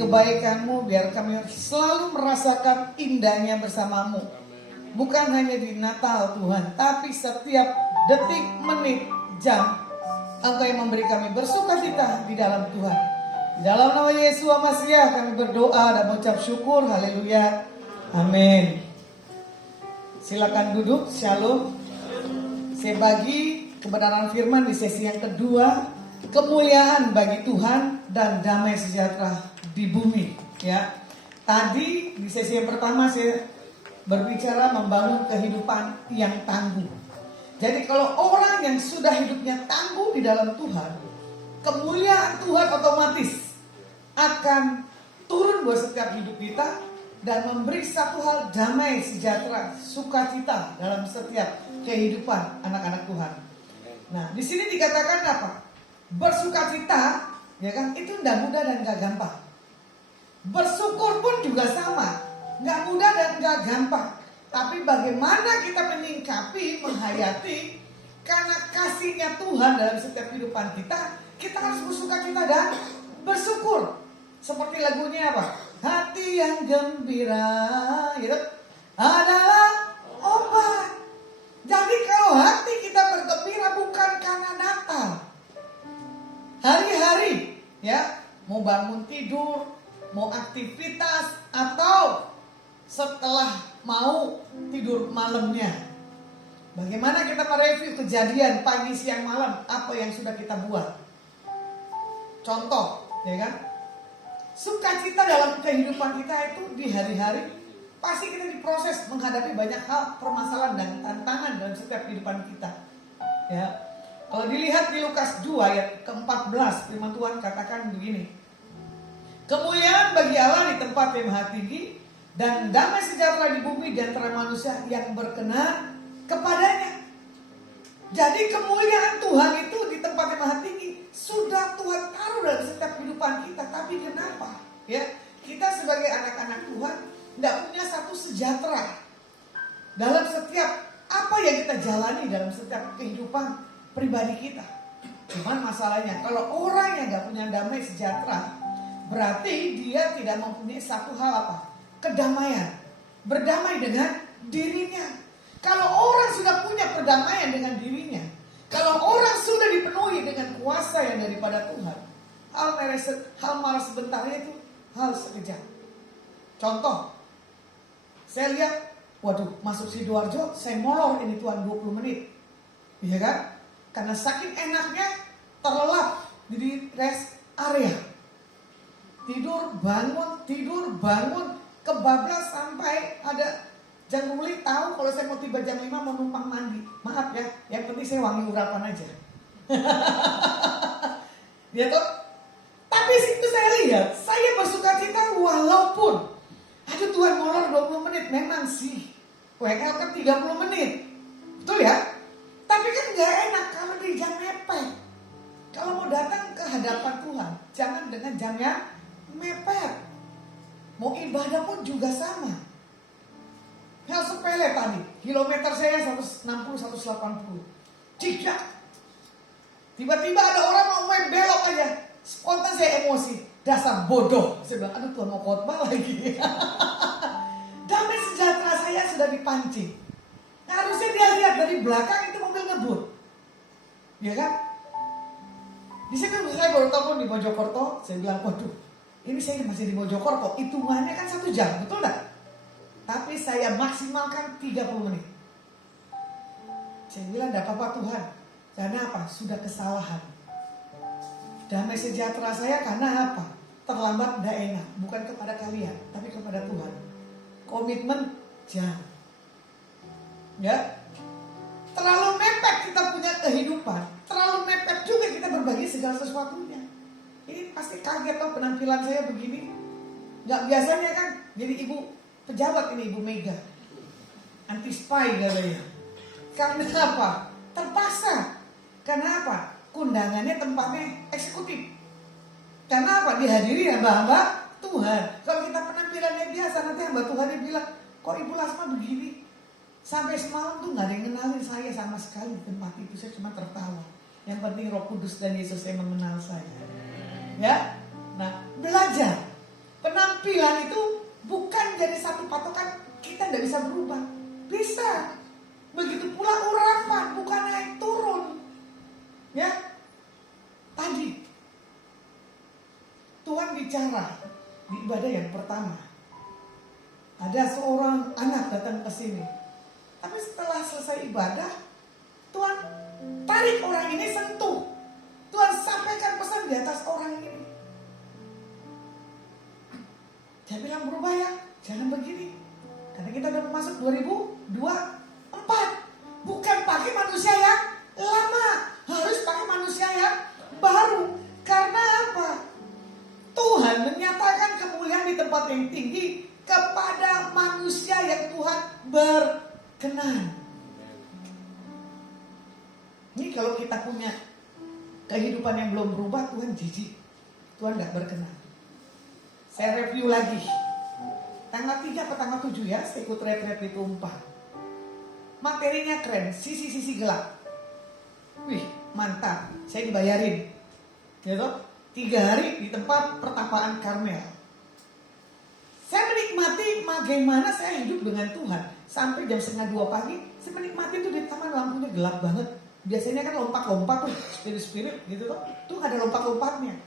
kebaikan-Mu, biar kami selalu merasakan indahnya bersama-Mu. Bukan hanya di Natal Tuhan, tapi setiap detik, menit, jam Engkau yang memberi kami bersukacita di dalam Tuhan. Di dalam nama Yesus Masiah kami berdoa dan mengucap syukur. Haleluya. Amin. Silakan duduk. Shalom. Saya bagi kebenaran firman di sesi yang kedua, kemuliaan bagi Tuhan dan damai sejahtera di bumi. Ya, tadi di sesi yang pertama saya berbicara membangun kehidupan yang tangguh. Jadi kalau orang yang sudah hidupnya tangguh di dalam Tuhan, kemuliaan Tuhan otomatis akan turun buat setiap hidup kita dan memberi satu hal, damai sejahtera, sukacita dalam setiap kehidupan anak-anak Tuhan. Nah, di sini dikatakan apa? Bersukacita, ya kan? Itu tidak mudah dan gak gampang. Bersyukur pun juga sama, gak mudah dan gak gampang. Tapi bagaimana kita menyingkapi, menghayati, karena kasihnya Tuhan dalam setiap kehidupan kita, kita harus bersukacita dan bersyukur. Seperti lagunya apa? Hati yang gembira, gitu, adalah obat. Jadi kalau hati kita bergembira bukan karena Natal, hari-hari, ya, mau bangun tidur, mau aktivitas, atau setelah mau tidur malamnya. Bagaimana kita mereview kejadian pagi, siang, malam, apa yang sudah kita buat. Contoh, ya kan? Sukacita dalam kehidupan kita itu di hari-hari pasti kita diproses menghadapi banyak hal, permasalahan dan tantangan dalam setiap kehidupan kita. Ya. Kalau dilihat di Lukas 2 ayat ke-14, firman Tuhan katakan begini. Kemuliaan bagi Allah di tempat yang maha tinggi dan damai sejahtera di bumi di antara manusia yang berkenan kepadanya. Jadi kemuliaan Tuhan itu di tempat yang maha tinggi sudah Tuhan taruh dalam setiap kehidupan kita. Tapi kenapa? Ya, kita sebagai anak-anak Tuhan tidak punya satu sejahtera dalam setiap apa yang kita jalani dalam setiap kehidupan pribadi kita. Cuman masalahnya kalau orang yang nggak punya damai sejahtera, berarti dia tidak mempunyai satu hal apa? Kedamaian. Berdamai dengan dirinya. Kalau orang sudah punya perdamaian dengan dirinya, kalau orang sudah dipenuhi dengan kuasa yang daripada Tuhan, hal marah sebentarnya itu hal sekejap. Contoh, saya lihat, waduh, masuk Sidoarjo, saya molor ini Tuhan 20 menit. Iya kan? Karena saking enaknya terlelap di rest area. Tidur, bangun, kebablas sampai ada Jangkuli tahu kalau saya mau tiba jam 5 mau numpang mandi. Maaf ya, yang penting saya wangi urapan aja. Ya toh? Tapi itu saya lihat, saya bersukacita walaupun aduh Tuhan molor 20 menit. Memang sih WL kan 30 menit. Betul ya? Tapi kan gak enak kalau di jam mepet. Kalau mau datang ke hadapan Tuhan, jangan dengan jam yang mepet. Mau ibadah pun juga sama. Hal sepele tadi, kilometer saya 160-180. Tidak. Tiba-tiba ada orang mau main belok aja. Spontan saya emosi. Dasar bodoh. Saya bilang, aduh Tuhan mau khotbah lagi. Damai sejahtera saya sudah dipancing. Nah, harusnya dia lihat dari belakang itu mobil ngebut. Ya kan? Di situ saya baru telepon di Mojokerto. Saya bilang, waduh, ini saya masih di Mojokerto. Hitungannya kan 1 jam, betul gak? Tapi saya maksimalkan 30 menit. Saya bilang tidak apa-apa Tuhan. Karena apa? Sudah kesalahan. Damai sejahtera saya karena apa? Terlambat tidak enak. Bukan kepada kalian, tapi kepada Tuhan. Komitmen jangan. Ya. Terlalu mepet kita punya kehidupan. Terlalu mepet juga kita berbagi segala sesuatunya. Ini pasti kaget toh penampilan saya begini. Gak biasanya kan jadi ibu pejabat ini Ibu Mega. Anti spy katanya. Karena apa? Terpaksa. Karena apa? Kundangannya tempatnya eksekutif. Karena apa? Dihadiri hamba-hamba Tuhan. Kalau kita penampilannya biasa, nanti hamba Tuhan dia bilang, kok Ibu Lasma begini? Sampai semalam tuh gak ada yang kenalin saya sama sekali di tempat itu. Saya cuma tertawa. Yang penting Roh Kudus dan Yesus yang mengenal saya. Ya. Nah, belajar. Penampilan itu bukan jadi satu patokan kita tidak bisa berubah. Bisa. Begitu pula urapan, bukan naik turun. Ya. Tadi Tuhan bicara di ibadah yang pertama. Ada seorang anak datang ke sini. Tapi setelah selesai ibadah, Tuhan tarik orang ini, sentuh. Tuhan sampaikan pesan di atas orang ini. Dia bilang, berubah ya, jangan begini. Karena kita udah masuk 2024. Bukan pakai manusia yang lama, harus pakai manusia yang baru. Karena apa? Tuhan menyatakan kemuliaan di tempat yang tinggi kepada manusia yang Tuhan berkenan. Ini kalau kita punya kehidupan yang belum berubah, Tuhan jijik, Tuhan gak berkenan. Saya review lagi. Tanggal 3 atau tanggal 7 ya, saya ikut retret di Tumpah. Materinya keren, sisi-sisi gelap. Wih, mantap, saya dibayarin. Gitu, 3 hari di tempat pertapaan Karmel. Saya menikmati bagaimana saya hidup dengan Tuhan. Sampai jam 1:30 pagi, saya menikmati itu di taman, lampunya gelap banget. Biasanya kan lompat-lompat tuh, spirit-spirit gitu tuh. Tuh ada lompat-lompatnya.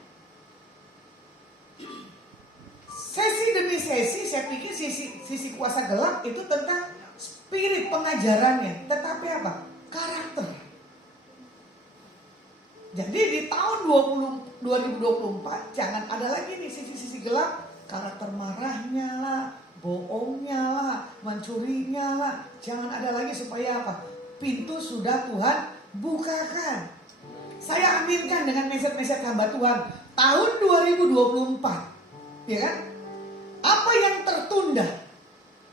Sesi demi sesi, saya pikir sisi kuasa gelap itu tentang spirit pengajarannya. Tetapi apa? Karakter. Jadi di tahun 2024 jangan ada lagi nih sisi-sisi gelap. Karakter marahnya lah, bohongnya lah, mencurinya lah. Jangan ada lagi, supaya apa? Pintu sudah Tuhan bukakan. Saya aminkan dengan mesej-mesej hamba Tuhan tahun 2024. Ya kan? Apa yang tertunda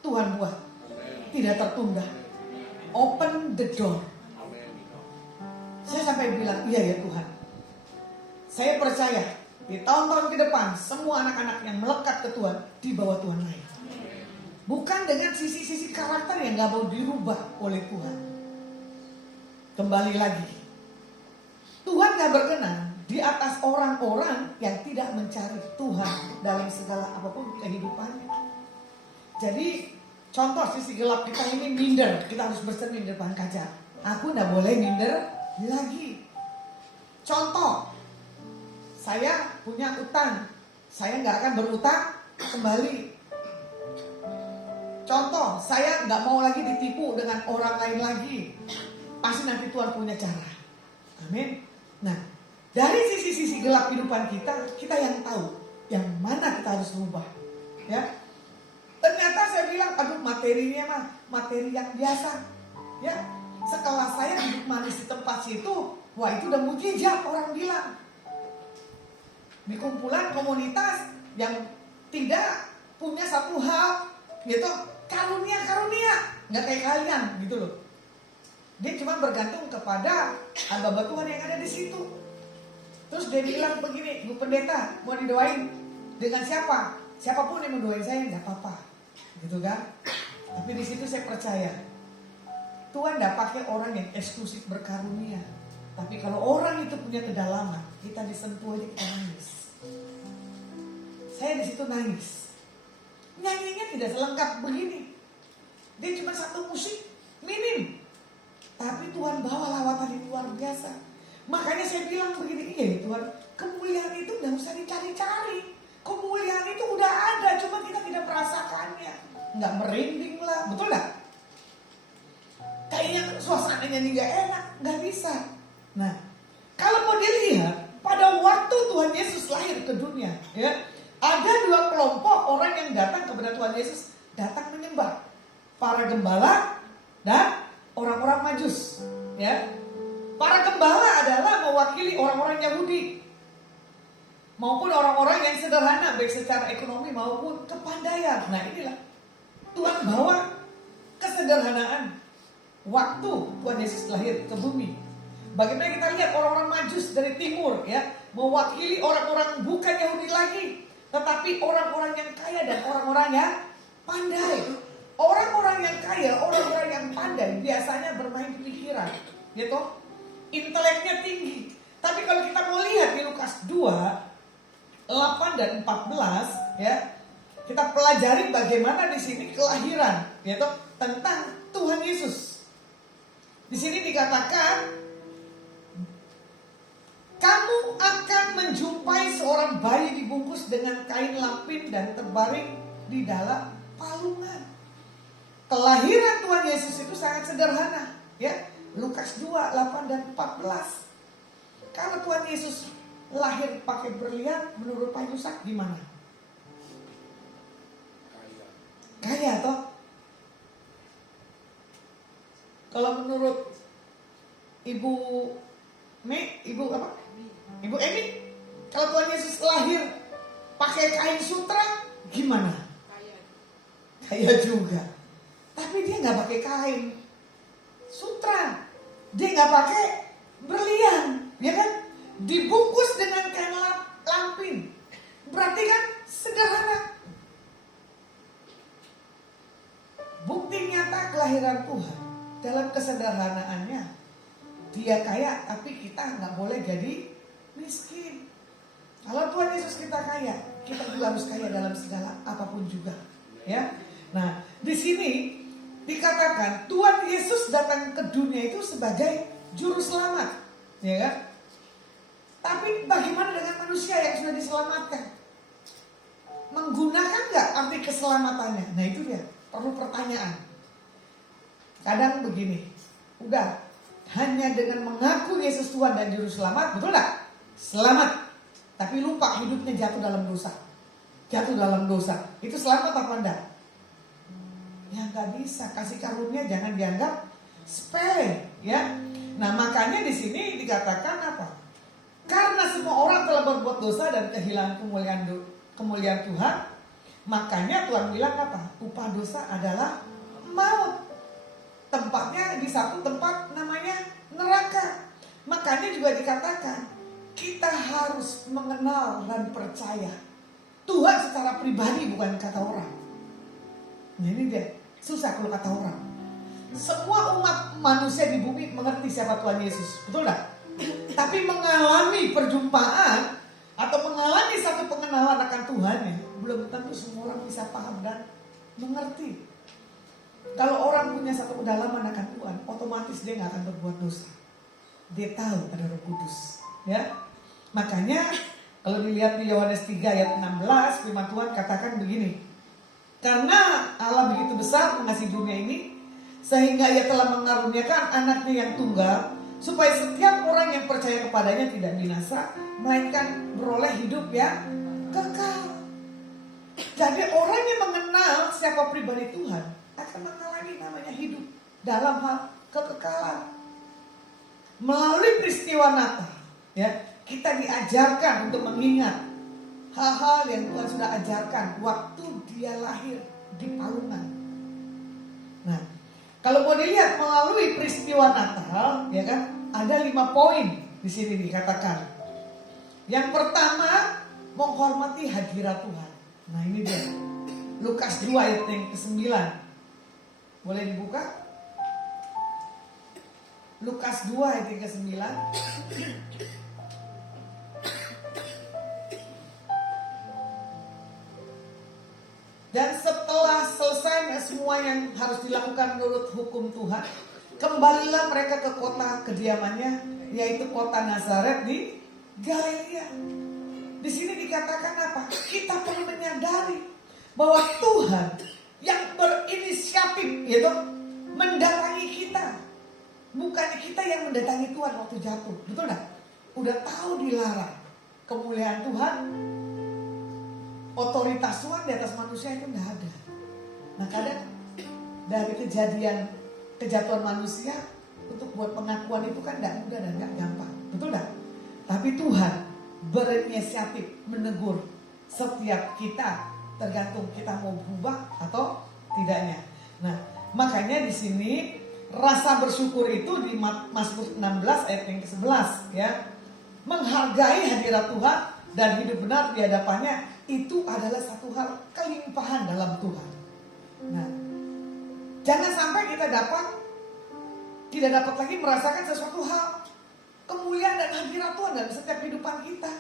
Tuhan buat. Tidak tertunda. Open the door. Saya sampai bilang, iya ya Tuhan. Saya percaya di tahun-tahun ke depan semua anak-anak yang melekat ke Tuhan dibawa Tuhan naik. Bukan dengan sisi-sisi karakter yang gak mau dirubah oleh Tuhan. Kembali lagi, Tuhan gak berkenan di atas orang-orang yang tidak mencari Tuhan dalam segala apapun kehidupannya. Jadi contoh sisi gelap kita ini minder. Kita harus bercermin di depan kaca. Aku gak boleh minder lagi. Contoh, saya punya utang, saya gak akan berutang kembali. Contoh, saya gak mau lagi ditipu dengan orang lain lagi. Pasti nanti Tuhan punya cara. Amin. Nah, dari sisi-sisi gelap kehidupan kita yang tahu yang mana kita harus rubah. Ya. Ternyata saya bilang, aduh materinya mah materi yang biasa. Ya, setelah saya hidup manis di tempat situ, wah itu udah mujizat orang bilang. Di kumpulan komunitas yang tidak punya satu hal, gitu, karunia, nggak kayak kalian, gitu loh. Dia cuma bergantung kepada hamba Tuhan yang ada di situ. Terus dia bilang begini, Bu Pendeta, mau didoain dengan siapa? Siapapun yang mendoain saya nggak apa-apa, gitu kan? Tapi di situ saya percaya Tuhan nggak pakai orang yang eksklusif berkarunia. Tapi kalau orang itu punya kedalaman, kita disentuh aja kita nangis. Saya di situ nangis. Nyanyinya tidak selengkap begini. Dia cuma satu musik minim. Tapi Tuhan bawa lawatan yang luar biasa. Makanya saya bilang begini, iya Tuhan, kemuliaan itu gak usah dicari-cari. Kemuliaan itu udah ada, cuma kita tidak merasakannya. Gak merinding lah, betul gak? Kayaknya suasananya nih gak enak, gak bisa. Nah, kalau mau dilihat, pada waktu Tuhan Yesus lahir ke dunia, ya, ada 2 kelompok orang yang datang kepada Tuhan Yesus, datang menyembah. Para gembala dan orang-orang Majus, ya. Para gembala adalah mewakili orang-orang Yahudi maupun orang-orang yang sederhana, baik secara ekonomi maupun kepandaian. Nah inilah Tuhan bawa kesederhanaan waktu Tuhan Yesus lahir ke bumi. Bagaimana kita lihat orang-orang Majus dari timur, ya, mewakili orang-orang bukan Yahudi lagi, tetapi orang-orang yang kaya dan orang-orang yang pandai. Orang-orang yang kaya, orang-orang yang pandai biasanya bermain pikiran, gitu, inteleknya tinggi. Tapi kalau kita mau lihat di Lukas 2, 8 dan 14, ya. Kita pelajari bagaimana di sini kelahiran, yaitu tentang Tuhan Yesus. Di sini dikatakan, kamu akan menjumpai seorang bayi dibungkus dengan kain lampin dan terbaring di dalam palungan. Kelahiran Tuhan Yesus itu sangat sederhana, ya. Lukas 2, 8 dan 14. Kalau Tuhan Yesus lahir pakai berlian, menurut Pak Yusak gimana? Kaya toh? Kalau menurut Ibu Emi, kalau Tuhan Yesus lahir pakai kain sutra, gimana? Kaya juga. Tapi dia nggak pakai kain sutra, dia nggak pakai berlian, ya kan? Dibungkus dengan kain lampin, berarti kan sederhana. Bukti nyata kelahiran Tuhan dalam kesederhanaannya. Dia kaya, tapi kita nggak boleh jadi miskin. Kalau Tuhan Yesus kita kaya, kita juga harus kaya dalam segala apapun juga, ya. Nah, di sini dikatakan Tuhan Yesus datang ke dunia itu sebagai juru selamat, ya kan? Tapi bagaimana dengan manusia yang sudah diselamatkan? Menggunakan nggak arti keselamatannya? Nah itu dia, perlu pertanyaan. Kadang begini, udah hanya dengan mengaku Yesus Tuhan dan Juru Selamat, betul nggak? Selamat, tapi lupa hidupnya jatuh dalam dosa. Jatuh dalam dosa, itu selamat apa enggak? Ya nggak bisa, kasih karunia jangan dianggap sepele, ya. Nah makanya di sini dikatakan apa? Karena semua orang telah berbuat dosa dan kehilangan kemuliaan Tuhan, makanya Tuhan bilang apa? Upah dosa adalah maut. Tempatnya di satu tempat namanya neraka. Makanya juga dikatakan kita harus mengenal dan percaya Tuhan secara pribadi, bukan kata orang. Nah ini dia, susah kalau kata orang. Semua umat manusia di bumi mengerti siapa Tuhan Yesus, betul gak? Tapi mengalami perjumpaan atau mengalami satu pengenalan akan Tuhan ya, belum tentu semua orang bisa paham dan mengerti. Kalau orang punya satu kedalaman akan Tuhan, otomatis dia gak akan berbuat dosa. Dia tahu ada Roh Kudus, ya. Makanya kalau dilihat di Yohanes 3 ayat 16, firman Tuhan katakan begini. Karena Allah begitu besar mengasihi dunia ini, sehingga Ia telah mengaruniakan anaknya yang tunggal, supaya setiap orang yang percaya kepadanya tidak binasa, melainkan beroleh hidup yang kekal. Jadi orang yang mengenal siapa pribadi Tuhan akan mengalami namanya hidup dalam hal kekekalan. Melalui peristiwa Natal, ya, kita diajarkan untuk mengingat hal-hal yang Tuhan sudah ajarkan waktu dia lahir di palungan. Nah, kalau mau dilihat melalui peristiwa Natal, ya kan, ada 5 poin di sini dikatakan. Yang pertama, menghormati hadirat Tuhan. Nah ini dia, Lukas 2 ayat yang ke-9. Boleh dibuka? Lukas 2 ayat yang ke-9. Dan setelah selesai semua yang harus dilakukan menurut hukum Tuhan, kembalilah mereka ke kota kediamannya, yaitu kota Nazaret di Galilea. Di sini dikatakan apa? Kita perlu menyadari bahwa Tuhan yang berinisiatif, yaitu mendatangi kita, bukan kita yang mendatangi Tuhan waktu jatuh, betul nggak? Udah tahu dilarang. Kemuliaan Tuhan, otoritas Tuhan di atas manusia itu nggak ada. Nah kadang dari kejatuhan manusia untuk buat pengakuan itu kan nggak mudah dan nggak gampang, betul nggak? Tapi Tuhan berinisiatif menegur setiap kita, tergantung kita mau berubah atau tidaknya. Nah makanya di sini rasa bersyukur itu di Mazmur 16 ayat yang ke-11 ya, menghargai hadirat Tuhan dan hidup benar di hadapannya, itu adalah satu hal kelimpahan dalam Tuhan. Nah, jangan sampai kita tidak dapat lagi merasakan sesuatu hal kemuliaan dan hadirat Tuhan dalam setiap kehidupan kita.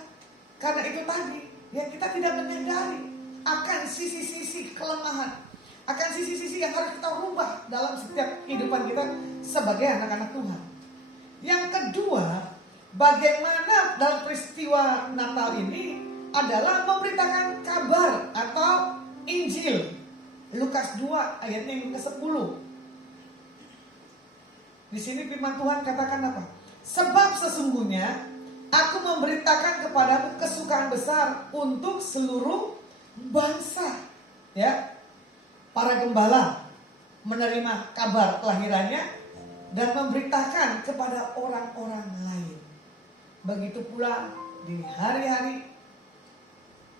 Karena itu tadi, ya kita tidak menyadari akan sisi-sisi kelemahan, akan sisi-sisi yang harus kita rubah dalam setiap kehidupan kita sebagai anak-anak Tuhan. Yang kedua, bagaimana dalam peristiwa Natal ini adalah memberitakan kabar atau Injil. Lukas 2 ayatnya yang ke-10. Di sini firman Tuhan katakan apa? Sebab sesungguhnya aku memberitakan kepadamu kesukaan besar untuk seluruh bangsa. Ya, para gembala menerima kabar kelahirannya dan memberitakan kepada orang-orang lain. Begitu pula di hari-hari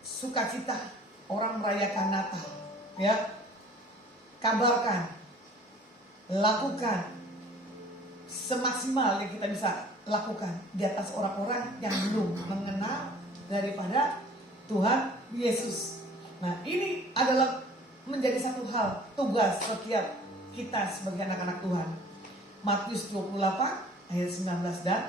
sukacita orang merayakan Natal. Ya, kabarkan, lakukan semaksimal yang kita bisa lakukan di atas orang-orang yang belum mengenal daripada Tuhan Yesus. Nah, ini adalah menjadi satu hal tugas setiap kita sebagai anak-anak Tuhan. Matius 28 ayat 19 dan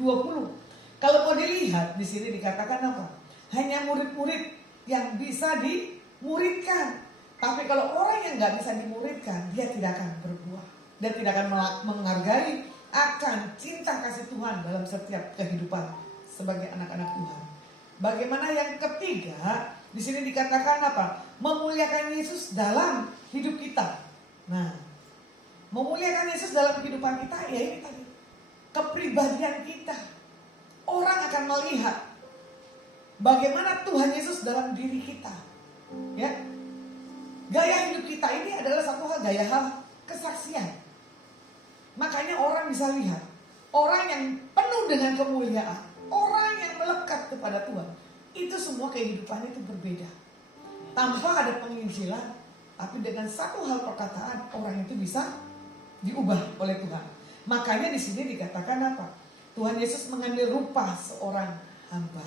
20. Kalau mau dilihat di sini dikatakan apa? Hanya murid-murid yang bisa dimuridkan. Tapi kalau orang yang nggak bisa dimuridkan, dia tidak akan berbuah. Dia tidak akan menghargai akan cinta kasih Tuhan dalam setiap kehidupan sebagai anak-anak Tuhan. Bagaimana yang ketiga? Di sini dikatakan apa? Memuliakan Yesus dalam hidup kita. Nah, memuliakan Yesus dalam kehidupan kita, ya ini tadi, kepribadian kita. Orang akan melihat bagaimana Tuhan Yesus dalam diri kita. Ya, gaya hidup kita ini adalah satu hal, gaya hal kesaksian. Makanya orang bisa lihat orang yang penuh dengan kemuliaan, orang yang melekat kepada Tuhan, itu semua kehidupannya itu berbeda. Tanpa ada penginjilan, tapi dengan satu hal perkataan orang itu bisa diubah oleh Tuhan. Makanya di sini dikatakan apa? Tuhan Yesus mengambil rupa seorang hamba.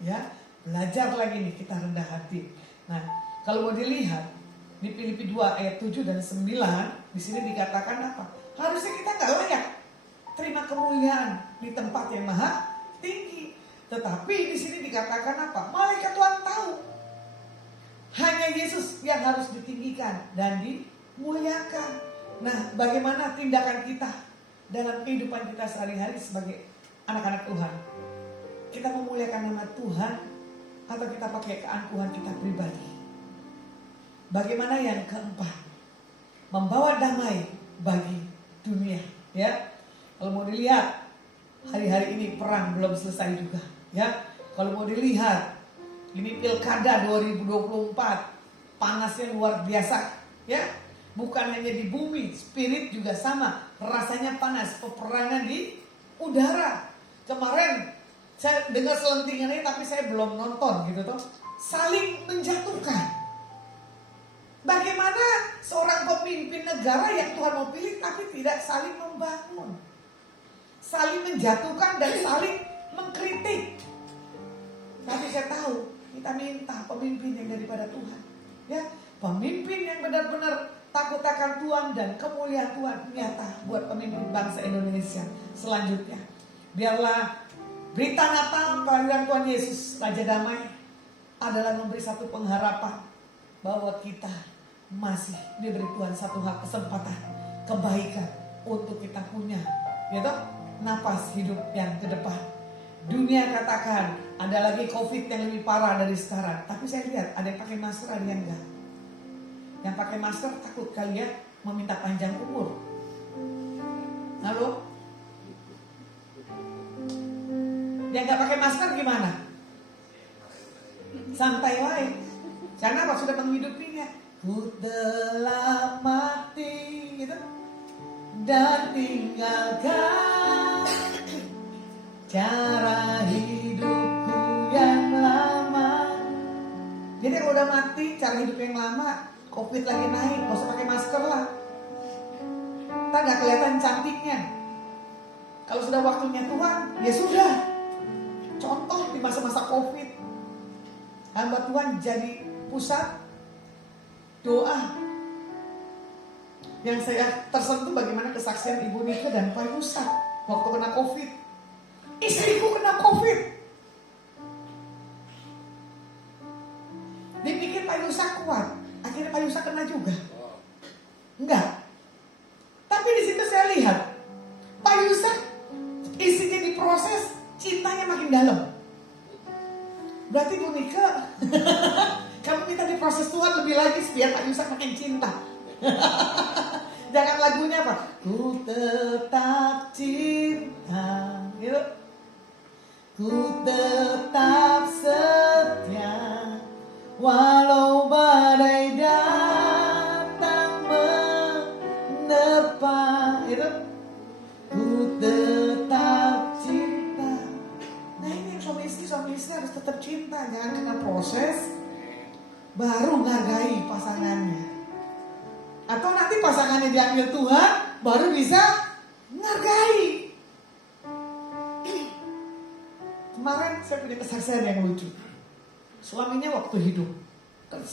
Ya, belajar lagi nih kita rendah hati. Nah, kalau mau dilihat di Filipi 2 ayat 7 dan 9, di sini dikatakan apa? Harusnya kita nggak layak terima kemuliaan di tempat yang maha tinggi. Tetapi di sini dikatakan apa? Malaikat Tuhan tahu hanya Yesus yang harus ditinggikan dan dimuliakan. Nah, bagaimana tindakan kita dalam kehidupan kita sehari-hari sebagai anak-anak Tuhan? Kita memuliakan nama Tuhan atau kita pakai keangkuhan kita pribadi? Bagaimana yang keempat? Membawa damai bagi dunia, ya. Kalau mau dilihat hari-hari ini perang belum selesai juga, ya. Kalau mau dilihat ini pilkada 2024 panasnya luar biasa, ya. Bukan hanya di bumi, spirit juga sama, rasanya panas, peperangan di udara. Kemarin saya dengar selentingannya tapi saya belum nonton gitu toh. Saling menjatuhkan. Bagaimana seorang pemimpin negara yang Tuhan mau pilih tapi tidak saling membangun, saling menjatuhkan dan saling mengkritik. Tapi saya tahu kita minta pemimpin yang daripada Tuhan, ya, pemimpin yang benar-benar takut akan Tuhan dan kemuliaan Tuhan nyata buat pemimpin bangsa Indonesia selanjutnya. Biarlah berita Natal kelahiran Tuhan Yesus Raja Damai adalah memberi satu pengharapan bahwa kita masih diberi Tuhan satu hak kesempatan, kebaikan untuk kita punya, yaitu napas hidup yang ke depan. Dunia katakan ada lagi COVID yang lebih parah dari sekarang, tapi saya lihat ada yang pakai masker, ada yang enggak. Yang pakai masker takut kali ya meminta panjang umur. Halo? Yang enggak pakai masker gimana? Santai wae. Karena apa? Sudah menghidupinya. Ku telah mati gitu, dan tinggalkan cara hidupku yang lama. Jadi kalau udah mati cara hidup yang lama, COVID lagi naik, gak usah pakai masker lah. Kita gak kelihatan cantiknya. Kalau sudah waktunya Tuhan, ya sudah. Contoh di masa-masa COVID, hamba Tuhan jadi pusat doa. Yang saya tersentuh bagaimana kesaksian Ibu Nika dan Pak Yusak waktu kena COVID. Istriku kena COVID. Dipikir Pak Yusak kuat. Akhirnya Pak Yusak kena juga. Enggak. Tapi di situ saya lihat Pak Yusak isinya diproses, cintanya makin dalam. Berarti Bu Nika kamu minta diproses Tuhan lebih lagi biar Pak Yusak makin cinta. Jangan lagunya apa? Ku tetap cinta, gitu. Ku tetap setia walau badai datang menerpa, gitu. Ku tetap cinta. Nah ini suami istri harus tetap cinta, jangan kena proses baru menghargai pasangannya. Atau nanti pasangannya diambil Tuhan baru bisa menghargai. Kemarin saya punya kesaksian yang lucu. Suaminya waktu hidup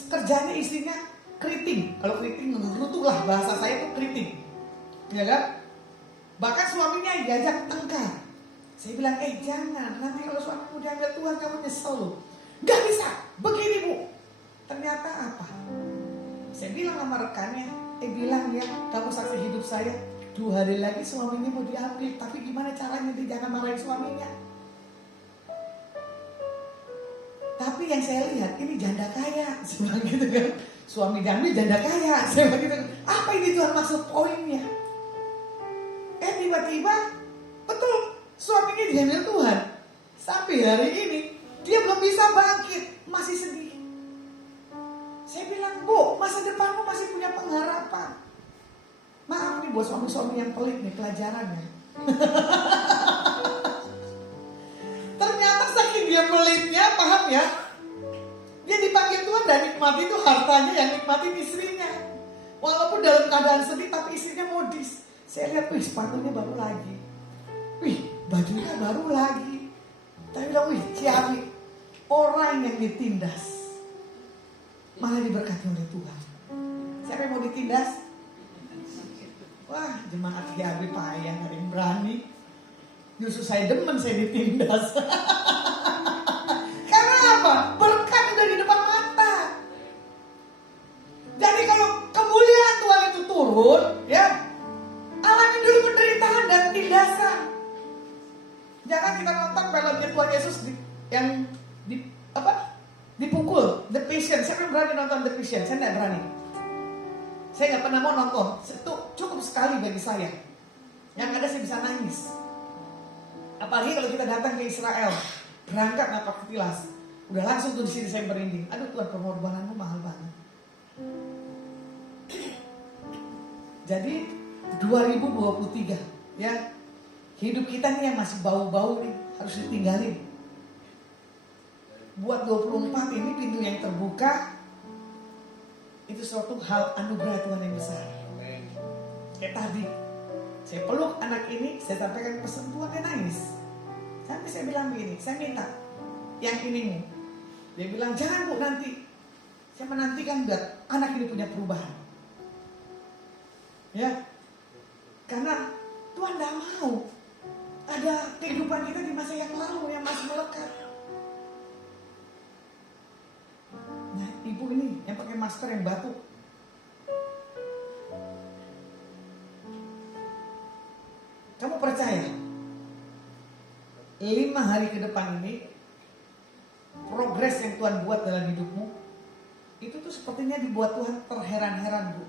kerjanya istrinya keriting. Kalau keriting mengerutu lah, bahasa saya itu keriting, ya kan? Bahkan suaminya diajak tengkar. Saya bilang, jangan, nanti kalau suamimu diambil Tuhan kamu nyesel loh. Gak bisa, begini Bu. Ternyata apa? Saya bilang sama rekannya, bilang ya, kamu saksi hidup saya. 2 hari lagi suaminya mau diambil, tapi gimana caranya dia jangan marahin suaminya. Tapi yang saya lihat ini janda kaya, saya bilang gitu kan. Suami diambil janda kaya, saya bilang gitu. Apa ini Tuhan maksud poinnya? Tiba-tiba betul suaminya diambil Tuhan. Sampai hari ini dia belum bisa bangkit, masih sedih. Saya bilang, Bu, masa depanmu masih punya pengharapan. Maaf nih buat suami-suami yang pelit nih pelajarannya. Ternyata saking dia pelitnya, paham ya? Dia dipanggil Tuhan dan nikmati itu hartanya, yang nikmatin istrinya. Walaupun dalam keadaan sedih tapi istrinya modis. Saya lihat, wih sepatunya baru lagi. Wih bajunya baru lagi. Tapi bilang, wih ciamik. Orang yang ditindas malah diberkati oleh Tuhan. Siapa yang mau ditindas? Wah jemaat GAB payah, ada yang berani. Justru saya demen saya ditindas. Karena apa? Berkat udah di depan mata. Jadi kalau kemuliaan Tuhan itu turun, ya, alami dulu penderitaan dan tindasan. Jangan kita nonton filmnya Tuhan Yesus dipukul, The Passion. Siapa yang berani nonton The Passion? Saya tidak berani. Saya nggak pernah mau nonton. Itu cukup sekali bagi saya. Yang ada saya bisa nangis. Apalagi kalau kita datang ke Israel, berangkat napak tilas, udah langsung tuh di sini saya merinding. Aduh Tuhan, pengorbananmu mahal banget. Jadi 2023, ya, hidup kita nih yang masih bau-bau nih harus ditinggalin. Buat 24 ini pintu yang terbuka itu suatu hal anugerah Tuhan yang besar. Kayak tadi saya peluk anak ini, saya sampaikan pesan Tuhan, dia nangis. Sampai saya bilang begini, saya minta yang ini. Dia bilang jangan Bu, nanti saya menantikan buat anak ini punya perubahan. Ya, karena Tuhan tidak mau ada kehidupan kita di masa yang lalu yang masih melekat. Nah, ibu ini yang pakai masker yang batuk. Kamu percaya 5 hari ke depan ini progres yang Tuhan buat dalam hidupmu itu tuh sepertinya dibuat Tuhan terheran-heran, Bu.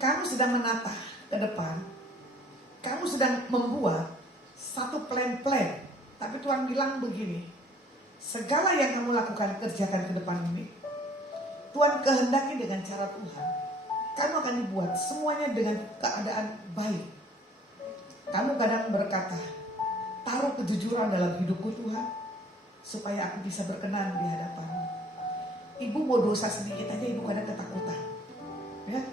Kamu sedang menatah ke depan, kamu sedang membuat satu plan-plan, tapi Tuhan bilang begini, segala yang kamu lakukan, kerjakan ke depan ini, Tuhan kehendaki dengan cara Tuhan. Kamu akan dibuat semuanya dengan keadaan baik. Kamu kadang berkata, taruh kejujuran dalam hidupku Tuhan, supaya aku bisa berkenan di hadapan-Mu. Ibu mau dosa sedikit aja ibu kadang ketakutan, ya.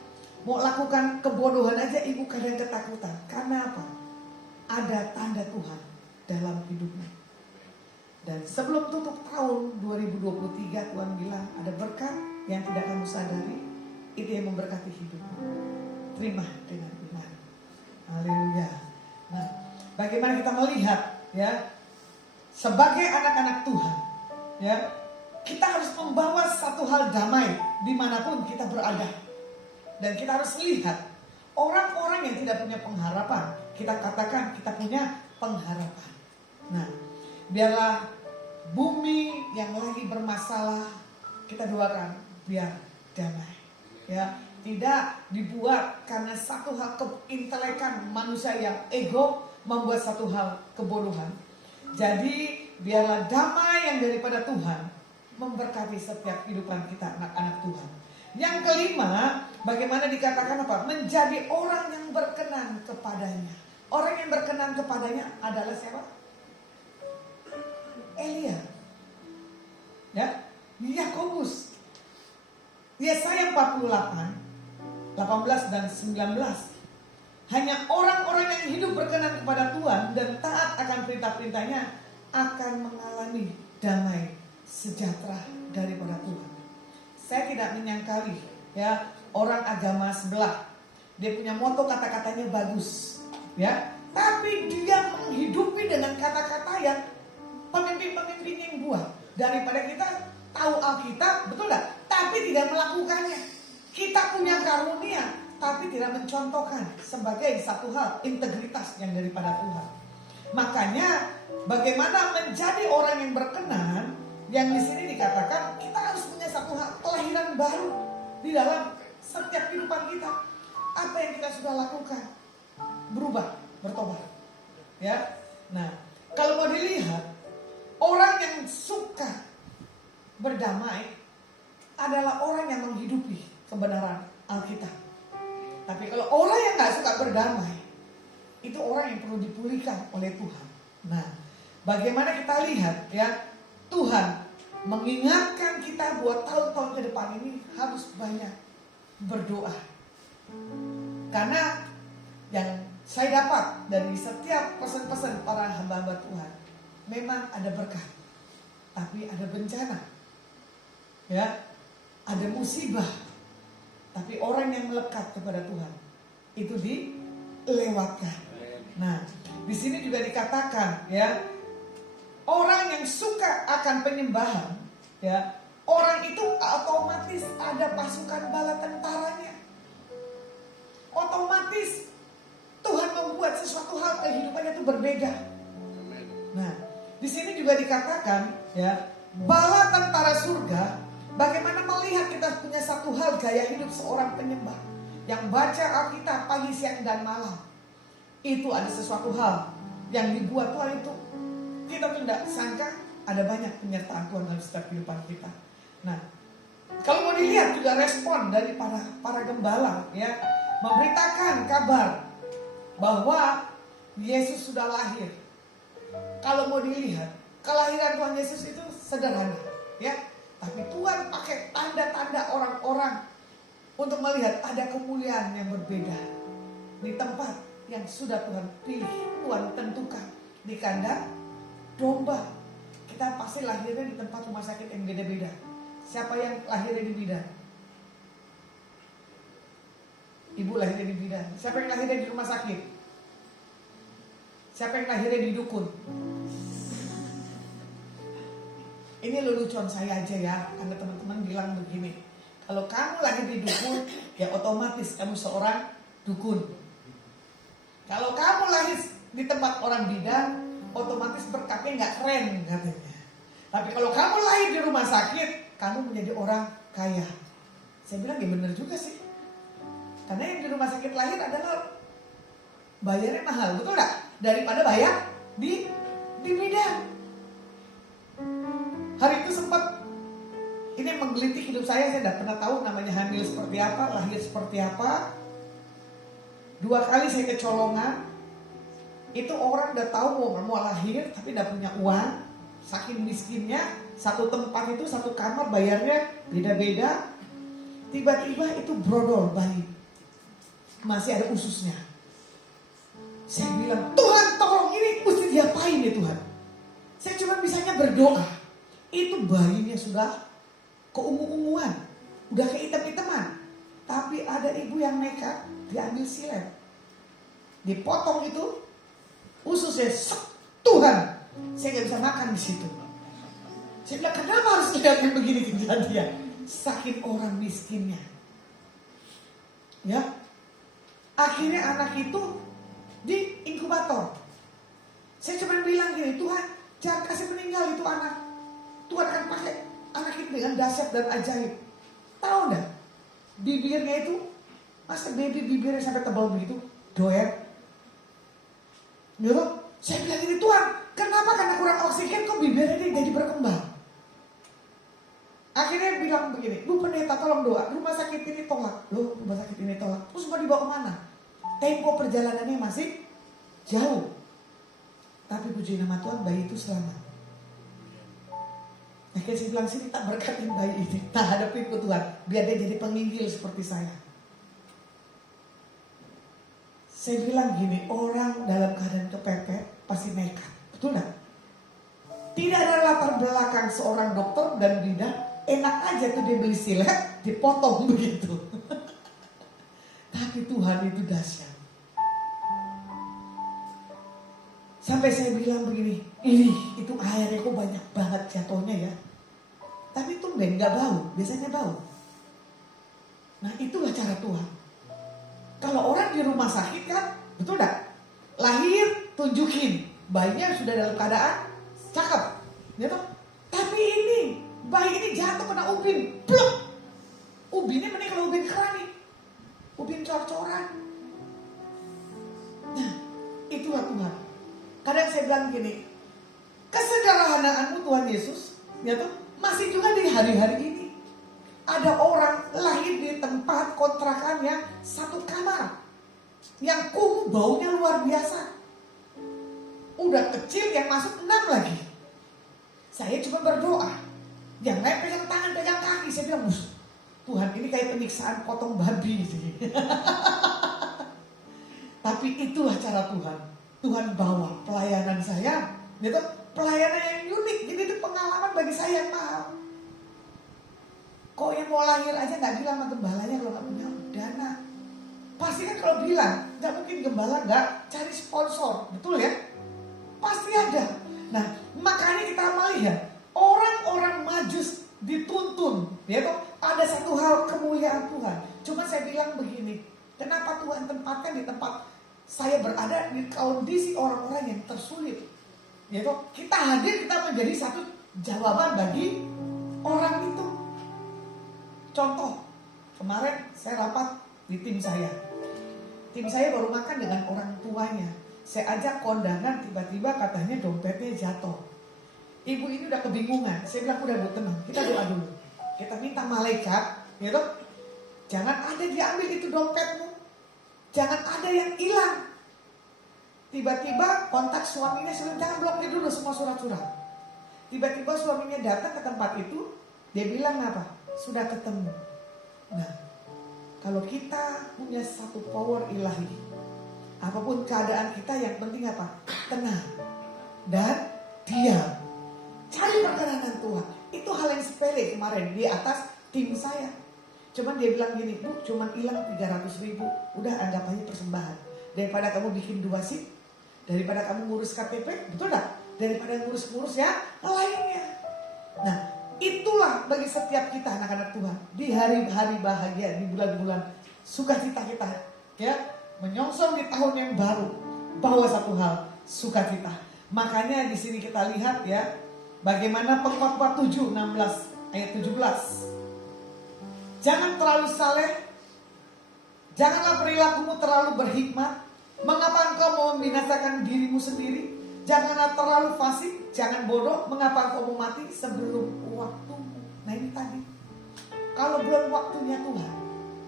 Mau lakukan kebodohan aja ibu kadang ketakutan. Karena apa? Ada tanda Tuhan dalam hidupmu. Dan sebelum tutup tahun 2023 Tuhan bilang ada berkat yang tidak kamu sadari, itu yang memberkati hidupmu. Terima dengan iman. Haleluya. Nah, bagaimana kita melihat, ya, sebagai anak-anak Tuhan, ya, kita harus membawa satu hal damai dimanapun kita berada. Dan kita harus lihat orang-orang yang tidak punya pengharapan, kita katakan kita punya pengharapan. Nah, biarlah bumi yang lagi bermasalah, kita doakan biar damai. Ya, tidak dibuat karena satu hal keintelekan manusia yang ego membuat satu hal kebodohan. Jadi biarlah damai yang daripada Tuhan memberkati setiap kehidupan kita anak-anak Tuhan. Yang kelima, bagaimana dikatakan apa? Menjadi orang yang berkenan kepadanya. Orang yang berkenan kepadanya adalah siapa? Elia. Ya, Yakobus. Yesaya 48, 18 dan 19. Hanya orang-orang yang hidup berkenan kepada Tuhan dan taat akan perintah-perintahnya akan mengalami damai sejahtera daripada Tuhan. Saya tidak menyangkali ya orang agama sebelah, dia punya moto kata-katanya bagus, ya, tapi dia menghidupi dengan kata-kata yang pemimpin-pemimpin yang buat. Daripada kita tahu Alkitab, betul tak? Tapi tidak melakukannya. Kita punya karunia, tapi tidak mencontohkan sebagai satu hal integritas yang daripada Tuhan. Makanya bagaimana menjadi orang yang berkenan? Yang di sini dikatakan kita harus punya satu hal kelahiran baru di dalam setiap kehidupan kita. Apa yang kita sudah lakukan berubah, bertobat. Ya, nah kalau mau dilihat orang yang suka berdamai adalah orang yang menghidupi kebenaran Alkitab. Tapi kalau orang yang nggak suka berdamai, itu orang yang perlu dipulihkan oleh Tuhan. Nah, bagaimana kita lihat ya? Tuhan mengingatkan kita buat tahun-tahun ke depan ini harus banyak berdoa. Karena yang saya dapat dari setiap pesan-pesan para hamba-hamba Tuhan, memang ada berkat, tapi ada bencana. Ya, ada musibah. Tapi orang yang melekat kepada Tuhan itu dilewatkan. Nah, di sini juga dikatakan ya, orang yang suka akan penyembahan, ya, orang itu otomatis ada pasukan bala tentaranya. Otomatis Tuhan membuat sesuatu hal kehidupannya itu berbeda. Nah, di sini juga dikatakan, ya, bala tentara surga, bagaimana melihat kita punya satu hal gaya hidup seorang penyembah yang baca Alkitab pagi, siang, dan malam. Itu ada sesuatu hal yang dibuat Tuhan itu. Kita tidak sangka ada banyak penyertaan Tuhan dalam setiap kehidupan kita. Nah, kalau mau dilihat juga respon dari para gembala, ya, memberitakan kabar bahwa Yesus sudah lahir. Kalau mau dilihat, kelahiran Tuhan Yesus itu sederhana, ya. Tapi Tuhan pakai tanda-tanda orang-orang untuk melihat ada kemuliaan yang berbeda di tempat yang sudah Tuhan pilih, Tuhan tentukan di kandang domba. Kita pasti lahirnya di tempat rumah sakit yang beda-beda. Siapa yang lahirnya di bidan? Ibu lahirnya di bidan. Siapa yang lahirnya di rumah sakit? Siapa yang lahirnya di dukun? Ini lelucon saya aja ya, karena teman-teman bilang begini, kalau kamu lahir di dukun, ya otomatis kamu seorang dukun. Kalau kamu lahir di tempat orang bidan, otomatis berkatnya nggak keren katanya. Tapi kalau kamu lahir di rumah sakit, kamu menjadi orang kaya. Saya bilang ya benar juga sih. Karena yang di rumah sakit lahir adalah bayarnya mahal, betul nggak? Daripada bayar di bidan. Hari itu sempat ini menggelitik hidup saya tidak pernah tahu namanya hamil seperti apa, lahir seperti apa. 2 kali saya kecolongan. Itu orang udah tahu mau lahir tapi tidak punya uang, saking miskinnya, satu tempat itu satu kamar bayarnya beda-beda. Tiba-tiba itu brodol bayi, masih ada ususnya. Saya bilang, Tuhan tolong, ini mesti diapain ya Tuhan? Saya cuma bisanya berdoa. Itu bayinya sudah keungu-unguan, udah kehitam-hitaman. Tapi ada ibu yang nekat, diambil silet, dipotong itu ususnya. Tuhan, saya nggak bisa makan di situ. Saya bilang, kenapa harus lihat yang begini kejadian? Saking orang miskinnya. Ya, akhirnya anak itu di inkubator. Saya cuma bilang gini, Tuhan jangan kasih meninggal itu anak. Tuhan akan pakai anak itu dengan dahsyat dan ajaib. Tahu enggak? Bibirnya itu, masa baby bibirnya sampai tebal begitu, doer. Gitu? Saya bilang gini, Tuhan kenapa karena kurang oksigen kok bibirnya ini jadi berkembang? Akhirnya bilang begini, Bu pendeta tolong doa, rumah sakit ini tolak. Loh, rumah sakit ini tolak. Terus mau dibawa kemana? Tempo perjalanannya masih jauh. Tapi puji nama Tuhan, bayi itu selamat. Akhirnya saya bilang, sini tak berkatin bayi ini. Tak hadapin ke Tuhan, biar dia jadi penginjil seperti saya. Saya bilang gini, orang dalam keadaan kepepet pasti nekat. Betul gak? Tidak ada latar belakang seorang dokter dan bidan. Enak aja tuh dia beli silet, dipotong begitu. Tapi Tuhan itu dahsyat. Sampai saya bilang begini, itu airnya kok banyak banget jatuhnya ya. Tapi tumben gak bau, biasanya bau. Nah itulah cara Tuhan. Kalau orang di rumah sakit kan, betul gak? Lahir, tunjukin, bayinya sudah dalam keadaan cakep. Gitu? Tapi ini, bayi ini jatuh kena ubin, pluk. Ubinnya mending kalau ubin kerani, ubin cor-coran. Nah, itulah Tuhan. Kadang saya bilang gini, kesederhanaanmu Tuhan Yesus, ya tuh, masih juga di hari-hari ini. Ada orang lahir di tempat kontrakannya satu kamar, yang kumuh baunya luar biasa. Udah kecil yang masuk 6 lagi. Saya cuma berdoa. Yang lain pegang tangan, pegang kaki. Saya bilang, Tuhan ini kayak penyiksaan potong babi sih. Tapi itulah cara Tuhan. Tuhan bawa pelayanan saya, gitu, pelayanan yang unik. Jadi itu pengalaman bagi saya yang mahal. Kok yang mau lahir aja nggak bilang sama gembalanya kalau nggak punya dana. Pasti kan kalau bilang, nggak mungkin gembala nggak cari sponsor, betul ya? Pasti ada. Nah, makanya kita melihat orang-orang Majus dituntun, ya toh, ada satu hal kemuliaan Tuhan. Cuma saya bilang begini, kenapa Tuhan tempatkan di tempat saya berada di kondisi orang-orang yang tersulit, ya toh, kita hadir, kita menjadi satu jawaban bagi orang itu. Contoh, kemarin saya rapat di tim saya. Tim saya baru makan dengan orang tuanya. Saya ajak kondangan, tiba-tiba katanya dompetnya jatuh. Ibu ini udah kebingungan. Saya bilang, udah Bu, tenang, kita doa dulu. Kita minta malaikat, gitu. Jangan ada diambil itu dompetmu. Jangan ada yang hilang. Tiba-tiba kontak suaminya, jangan blokir dulu semua surat-surat. Tiba-tiba suaminya datang ke tempat itu, dia bilang apa? Sudah ketemu. Nah, kalau kita punya satu power ilahi, apapun keadaan kita, yang penting apa? Tenang dan diam. Cari perkenan Tuhan. Itu hal yang sepele kemarin di atas tim saya. Cuman dia bilang gini, Bu, cuman hilang 300.000. Udah anggap aja persembahan. Daripada kamu bikin 2 SIM, daripada kamu ngurus KTP, betul gak? Daripada ngurus-ngurus ya lainnya. Nah, itulah bagi setiap kita anak-anak Tuhan. Di hari-hari bahagia, di bulan-bulan sukacita kita, ya, menyongsong di tahun yang baru, bawa satu hal, sukacita. Makanya di sini kita lihat ya, bagaimana Pengkhotbah 7:16 ayat 17. Jangan terlalu saleh, janganlah perilakumu terlalu berhikmat. Mengapa engkau mau membinasakan dirimu sendiri? Janganlah terlalu fasik, jangan bodoh. Mengapa engkau mau mati sebelum waktumu? Nah ini tadi, kalau belum waktunya Tuhan,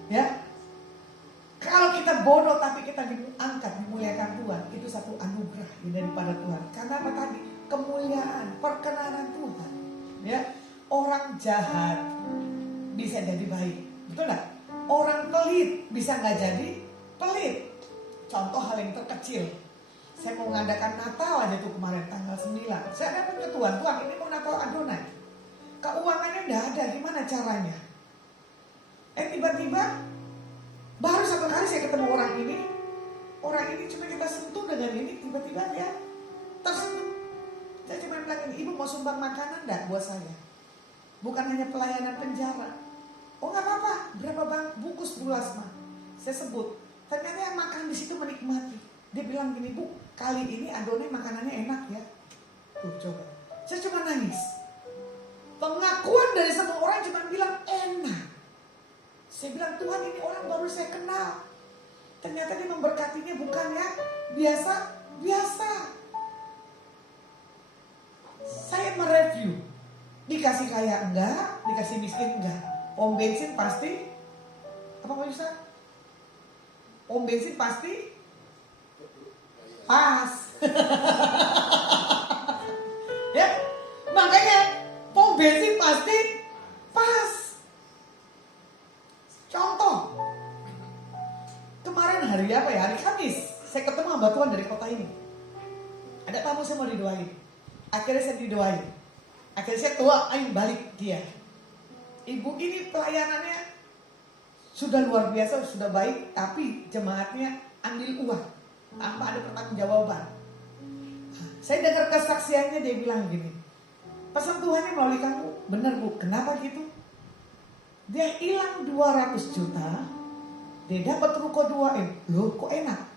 ya. Kalau kita bodoh tapi kita diangkat, dimuliakan Tuhan, itu satu anugerah daripada Tuhan. Karena apa tadi? Kemuliaan, perkenanan Tuhan. Ya, orang jahat bisa jadi baik, betul nggak? Orang pelit bisa nggak jadi pelit. Contoh hal yang terkecil, saya mau mengadakan Natal aja tuh kemarin tanggal 9. Saya datang ke Tuhan, Tuhan ini mau Natal Adonai. Keuangannya nggak ada, gimana caranya? Tiba-tiba baru 1 kali saya ketemu orang ini. Orang ini cuma kita sentuh dengan ini, tiba-tiba dia tersentuh. Saya cuma yang bilang ini, ibu mau sumbang makanan enggak buat saya? Bukan hanya pelayanan penjara. Oh nggak apa-apa, berapa bungkus Bu Lasma? Saya sebut. Ternyata yang makan di situ menikmati. Dia bilang gini, Bu, kali ini adonnya makanannya enak ya. Tuh coba. Saya cuma nangis. Pengakuan dari semua orang cuma bilang enak. Saya bilang, Tuhan ini orang baru saya kenal. Ternyata dia memberkatinya bukan ya biasa. Saya mereview. Dikasih kaya enggak, dikasih miskin enggak. Pom bensin pasti, apa Pak Yusuf? Pom bensin pasti pas. Ya, makanya pom bensin pasti pas. Contoh, kemarin hari apa ya? Hari Kamis, saya ketemu hamba Tuhan dari kota ini. Ada tamu saya mau didoain. Akhirnya saya didoain. Akhirnya saya doain balik dia. Ibu ini pelayanannya sudah luar biasa, sudah baik, tapi jemaatnya ambil uang tanpa ada pertanggungjawaban. Saya dengar kesaksiannya, dia bilang gini, pesan Tuhannya melalui kamu, benar Bu, kenapa gitu? Dia hilang 200 juta, dia dapat ruko 2M. Loh kok enak?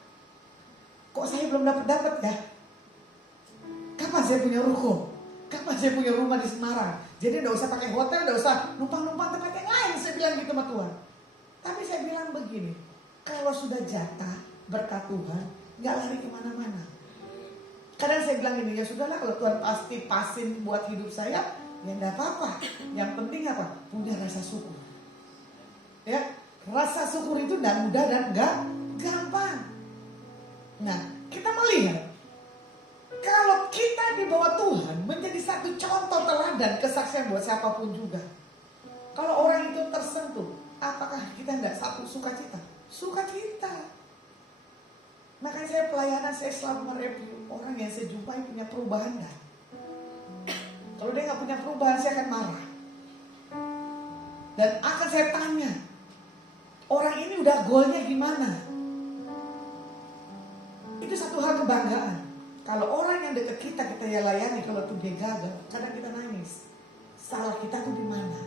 Kok saya belum dapat ya? Kapan saya punya ruko? Kapan saya punya rumah di Semarang? Jadi enggak usah pakai hotel, enggak usah numpang-numpang tempat yang lain. Saya bilang gitu sama Tuhan. Tapi saya bilang begini, kalau sudah jatah berkat Tuhan, enggak lari kemana-mana. Kadang saya bilang ini, ya sudahlah kalau Tuhan pasti pasin buat hidup saya, ya enggak apa-apa. Yang penting apa? Punya rasa syukur. Ya, rasa syukur itu enggak mudah dan enggak gampang. Nah, kita melihat kalau kita di bawah Tuhan menjadi satu contoh teladan kesaksian buat siapapun juga. Kalau orang itu tersentuh, apakah kita enggak satu sukacita? Sukacita. Makanya saya pelayanan, saya selalu mereview orang yang saya jumpai punya perubahan enggak. Kalau dia enggak punya perubahan, saya akan marah. Dan akan saya tanya, orang ini udah goalnya gimana? Itu satu hal kebanggaan. Kalau orang yang dekat kita ya layani, kalau tuh dia gagal, kadang kita nangis. Salah kita tuh di mana?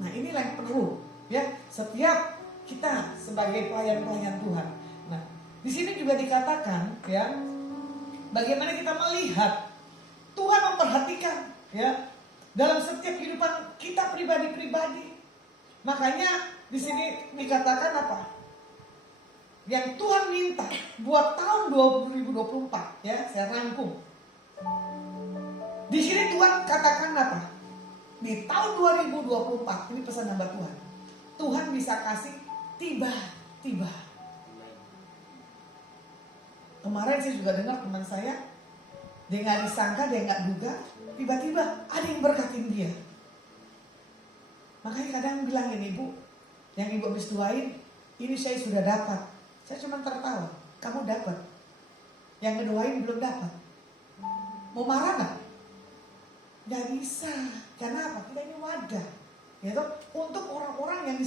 Nah inilah yang perlu ya setiap kita sebagai pelayan-pelayan Tuhan. Nah di sini juga dikatakan ya, bagaimana kita melihat Tuhan memperhatikan ya dalam setiap kehidupan kita pribadi-pribadi. Makanya di sini dikatakan apa? Yang Tuhan minta buat tahun 2024 ya, saya rangkum. Di sini Tuhan katakan apa? Di tahun 2024 ini pesan hamba Tuhan. Tuhan bisa kasih tiba-tiba. Kemarin saya juga dengar teman saya, dia nggak disangka, dia nggak duga, tiba-tiba ada yang berkatin dia. Makanya kadang bilang ini, Bu, yang ibu habis doain, ini saya sudah dapat. Saya cuma tertawa, kamu dapat. Yang ngedoain belum dapat. Mau marah gak? Gak bisa. Karena apa? Kita ini wadah. Ya toh? Untuk orang-orang yang di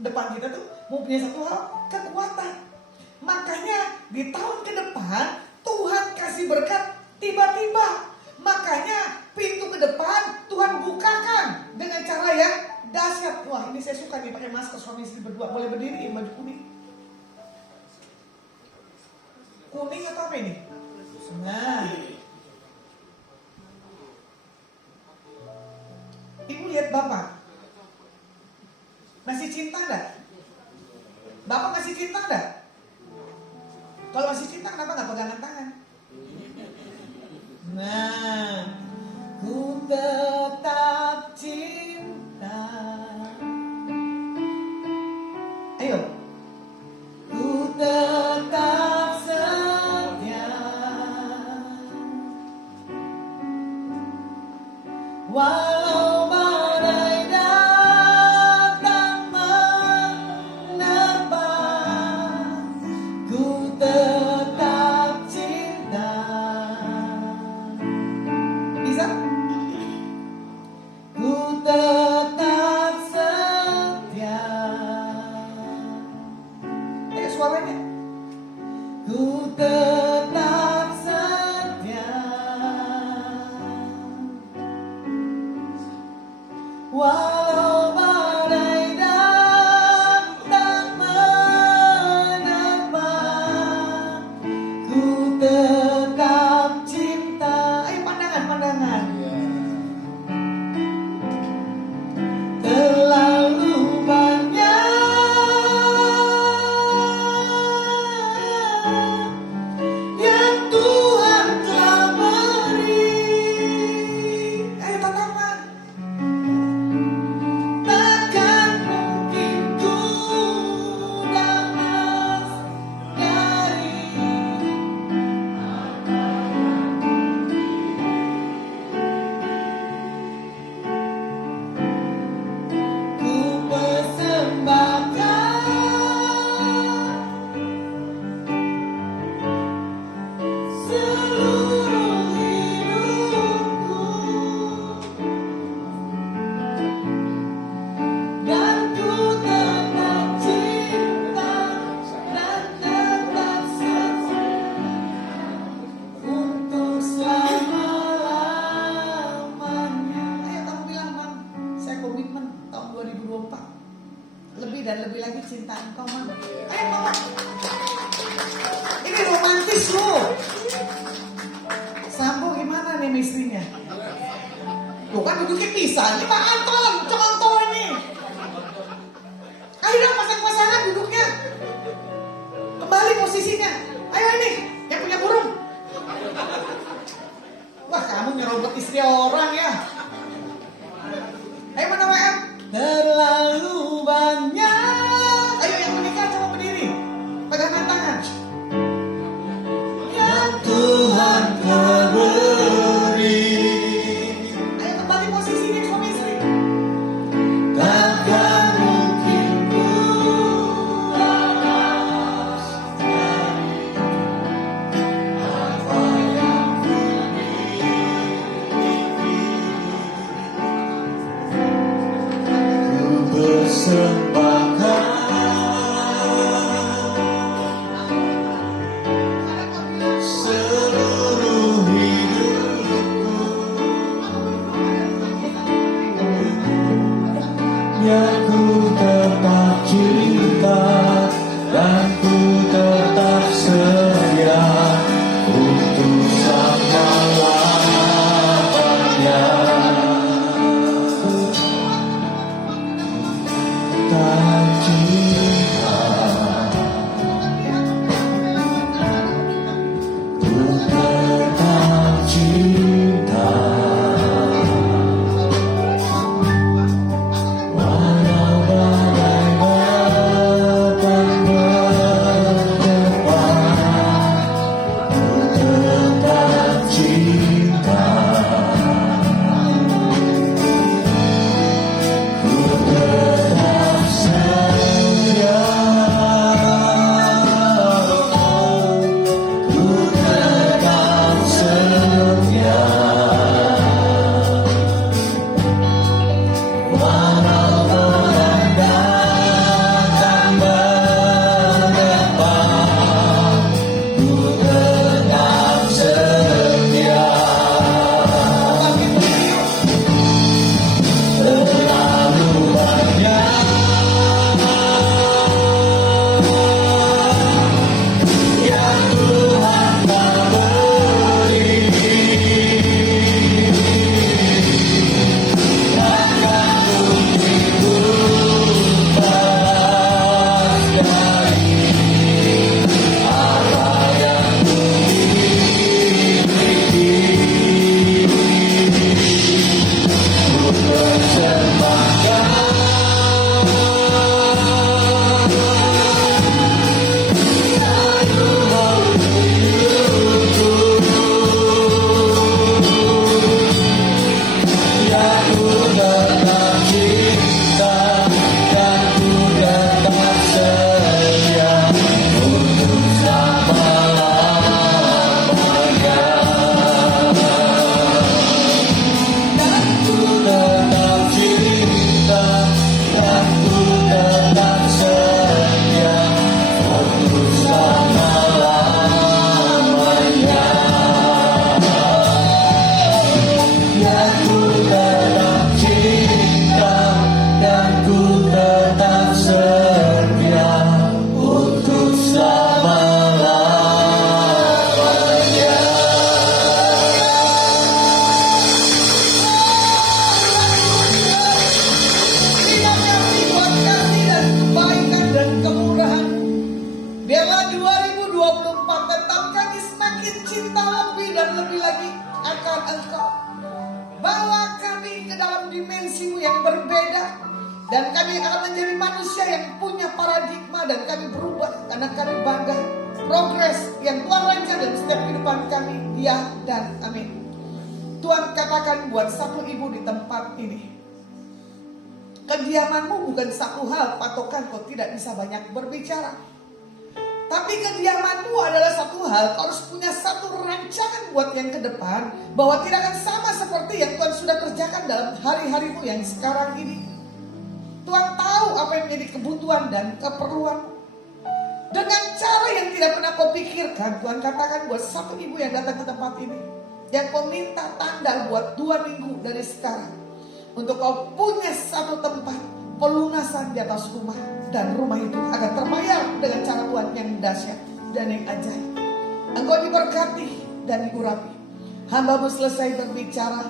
depan kita tuh mau punya satu hal, kekuatan. Makanya di tahun ke depan Tuhan kasih berkat tiba-tiba. Makanya pintu ke depan Tuhan bukakan dengan cara yang dahsyat. Wah ini saya suka nih pakai masker suami istri berdua. Boleh berdiri baju kuning. Kuning atau apa ini? Nah, ibu lihat bapak, masih cinta enggak? Bapak masih cinta enggak? Kalau masih cinta kenapa enggak pegangan tangan? Nah, ku tetap cinta. Ayo, ku tetap walau badai datang menerpa, ku tetap cinta. Bisa? Ku tetap setia. Ayo suaranya. Ku tetap setia. duduknya pisah. Ini Pak Anton, contoh ini. Ayo dong pasangan duduknya. Kembali posisinya. Ayo ini, yang punya burung. Wah, kamu nyerobot istri orang ya. Ayo mana WM? Terlalu banyak. Ayo yang menikah coba berdiri. Pegangan tangan. Yang Tuhan telah beri. Ayo kembali posisinya suami istri. Takkan mungkin ku lepas dari apa yang ku persembahkan seluruh hidupku yang ku tetap cinta dan ku tetap setia untuk selama-lamanya. Dan kami akan menjadi manusia yang punya paradigma dan kami berubah karena kami bangga progres yang Tuhan rancang dalam setiap kehidupan kami. Ya dan amin. Tuhan katakan buat satu ibu di tempat ini, kediamanmu bukan satu hal patokan kau tidak bisa banyak berbicara. Tapi kediamanmu adalah satu hal, kau harus punya satu rancangan buat yang ke depan, bahwa tidak akan sama seperti yang Tuhan sudah kerjakan dalam hari-harimu yang sekarang ini. Tuhan tahu apa yang menjadi kebutuhan dan keperluan. Dengan cara yang tidak pernah kau pikirkan, Tuhan katakan buat satu ibu yang datang ke tempat ini, yang kau minta tanda buat 2 minggu dari sekarang, untuk kau punya satu tempat pelunasan di atas rumah, dan rumah itu akan terbayar dengan cara Tuhan yang dahsyat dan yang ajaib. Engkau diberkati dan diurapi. Hamba-Mu selesai berbicara,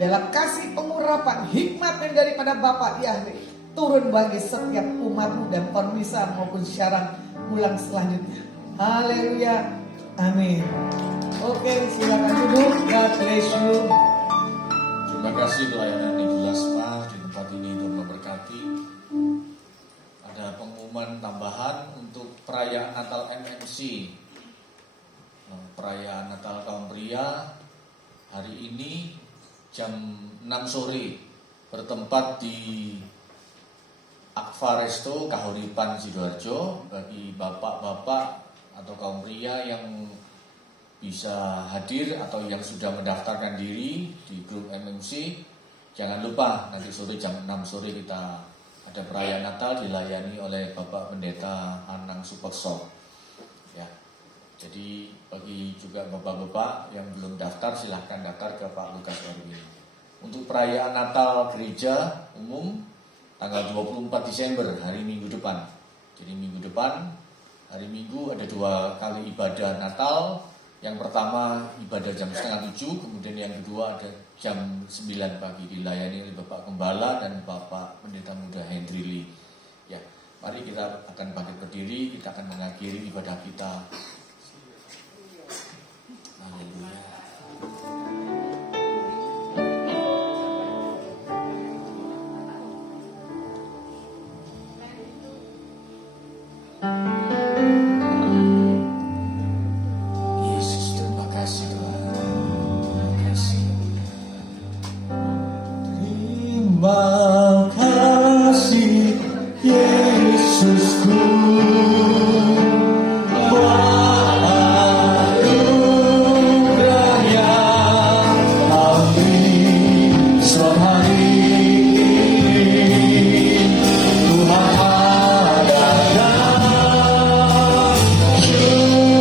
Dalam kasih pengurapan hikmat yang daripada Bapa Yahweh turun bagi setiap umatmu dan permisa maupun syarat ulang selanjutnya. Haleluya. Amin. Oke, silakan duduk. God bless you. Terima kasih pelayanan yang jelas Pak di tempat ini untuk memberkati. Ada pengumuman tambahan untuk perayaan Natal MMC. Perayaan Natal kaum pria hari ini jam 6 sore bertempat di Akfa Resto Kahuripan Sidoarjo. Bagi bapak-bapak atau kaum pria yang bisa hadir atau yang sudah mendaftarkan diri di grup MMC, jangan lupa nanti sore jam 6 sore kita ada perayaan Natal dilayani oleh Bapak Pendeta Anang Supekso. Ya, jadi bagi juga bapak-bapak yang belum daftar silahkan daftar ke Pak Lukas Erwin. Untuk perayaan Natal gereja umum tanggal 24 Desember hari Minggu depan. Jadi minggu depan hari Minggu ada 2 kali ibadah Natal. Yang pertama ibadah jam 6:30, kemudian yang kedua ada jam 9 pagi dilayani oleh Bapak Gembala dan Bapak Pendeta Muda Hendri Lee. Ya, mari kita akan bangkit berdiri, kita akan mengakhiri ibadah kita. Haleluya. Terima kasih Yesusku, buat anugerah yang kami setiap hari Tuhan adakan juru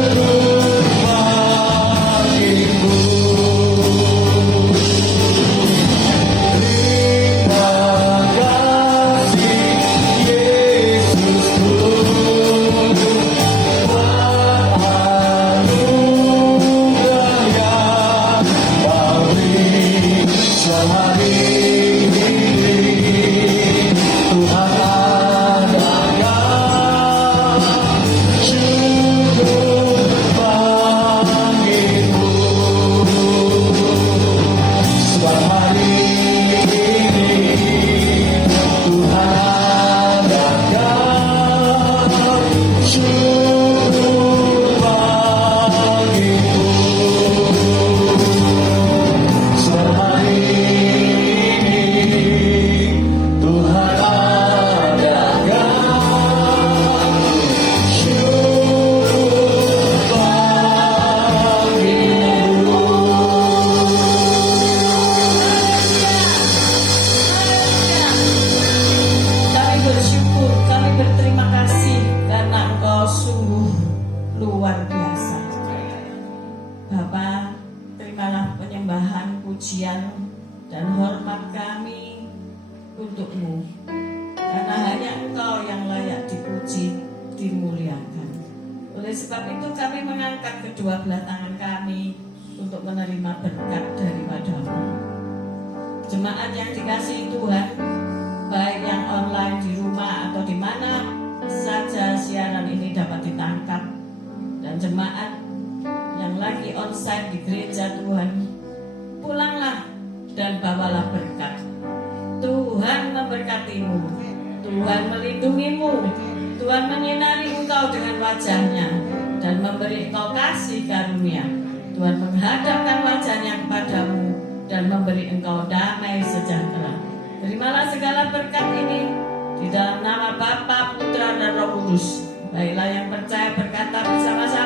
bagiku. Jemaat yang dikasihi Tuhan, baik yang online di rumah atau di mana saja siaran ini dapat ditangkap, dan jemaat yang lagi onsite di gereja Tuhan, pulanglah dan bawalah berkat. Tuhan memberkatimu, Tuhan melindungimu, Tuhan menyinari engkau dengan wajah-Nya dan memberi engkau kasih karunia. Tuhan menghadapkan wajah-Nya kepadamu dan memberi engkau damai sejahtera. Terimalah segala berkat ini di dalam nama Bapa, Putra, dan Roh Kudus. Baiklah yang percaya berkata bersama-sama.